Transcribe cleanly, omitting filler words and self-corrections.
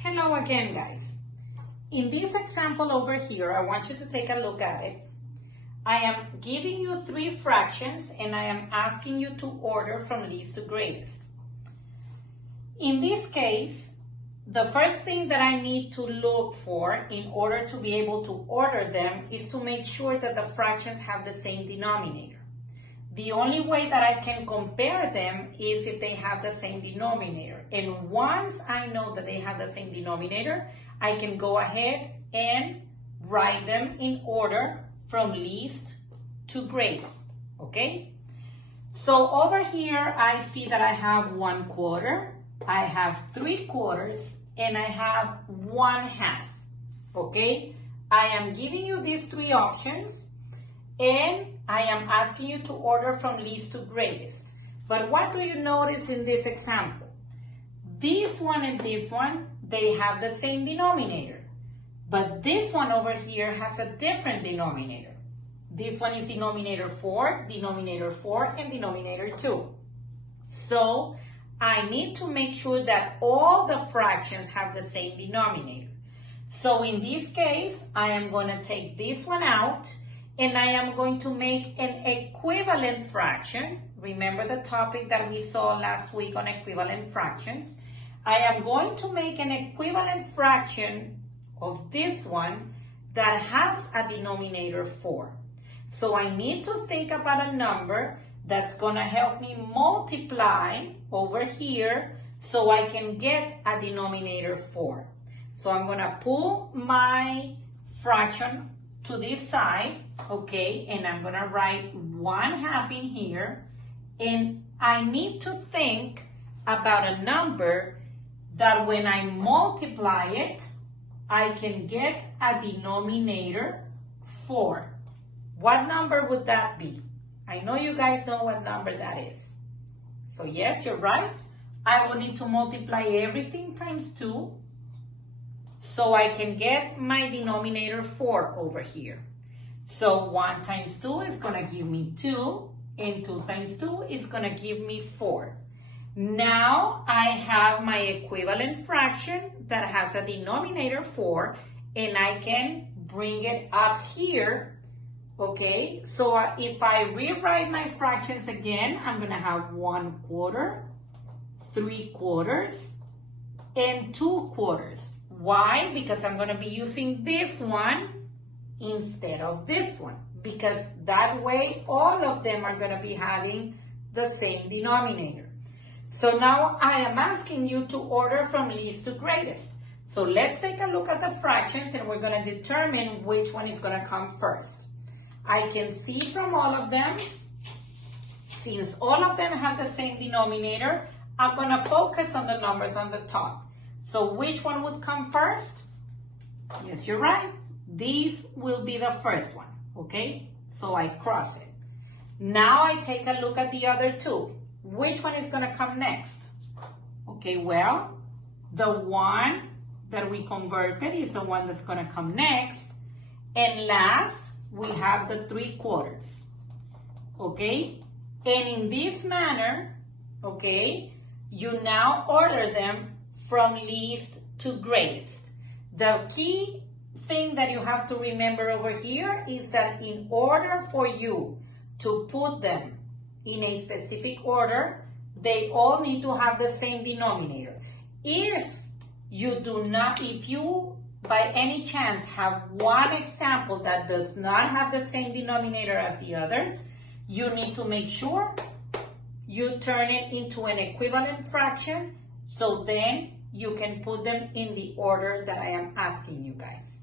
Hello again, guys. In this example over here, I want you to take a look at it. I am giving you three fractions and I am asking you to order from least to greatest. In this case, the first thing that I need to look for in order to be able to order them is to make sure that the fractions have the same denominator. The only way that I can compare them is if they have the same denominator. And once I know that they have the same denominator, I can go ahead and write them in order from least to greatest, okay? So over here, I see that I have 1/4, I have 3/4, and I have 1/2, okay? I am giving you these three options, and I am asking you to order from least to greatest. But what do you notice in this example? This one and this one, they have the same denominator. But this one over here has a different denominator. This one is denominator 4, and denominator 2. So I need to make sure that all the fractions have the same denominator. So in this case, I am going to take this one out, and I am going to make an equivalent fraction. Remember the topic that we saw last week on equivalent fractions. I am going to make an equivalent fraction of this one that has a denominator 4. So I need to think about a number that's going to help me multiply over here so I can get a denominator 4. So I'm going to pull my fraction to this side, okay, and I'm going to write 1/2 in here, and I need to think about a number that when I multiply it, I can get a denominator 4. What number would that be? I know you guys know what number that is. So yes, you're right. I will need to multiply everything times 2 so I can get my denominator 4 over here. So 1 times 2 is going to give me 2, and 2 times 2 is going to give me 4. Now I have my equivalent fraction that has a denominator 4, and I can bring it up here, okay? So if I rewrite my fractions again, I'm going to have 1/4, 3/4, and 2/4. Why? Because I'm going to be using this one instead of this one, because that way all of them are going to be having the same denominator. So now I am asking you to order from least to greatest. So let's take a look at the fractions, and we're going to determine which one is going to come first. I can see from all of them, since all of them have the same denominator, I'm going to focus on the numbers on the top. So which one would come first? Yes, you're right. These will be the first one, okay? So I cross it. Now I take a look at the other two. Which one is going to come next? Okay, well, the one that we converted is the one that's going to come next. And last, we have the 3/4, okay? And in this manner, okay, you now order them from least to greatest. The key thing that you have to remember over here is that in order for you to put them in a specific order, they all need to have the same denominator. If you by any chance have one example that does not have the same denominator as the others, you need to make sure you turn it into an equivalent fraction, so then you can put them in the order that I am asking you guys.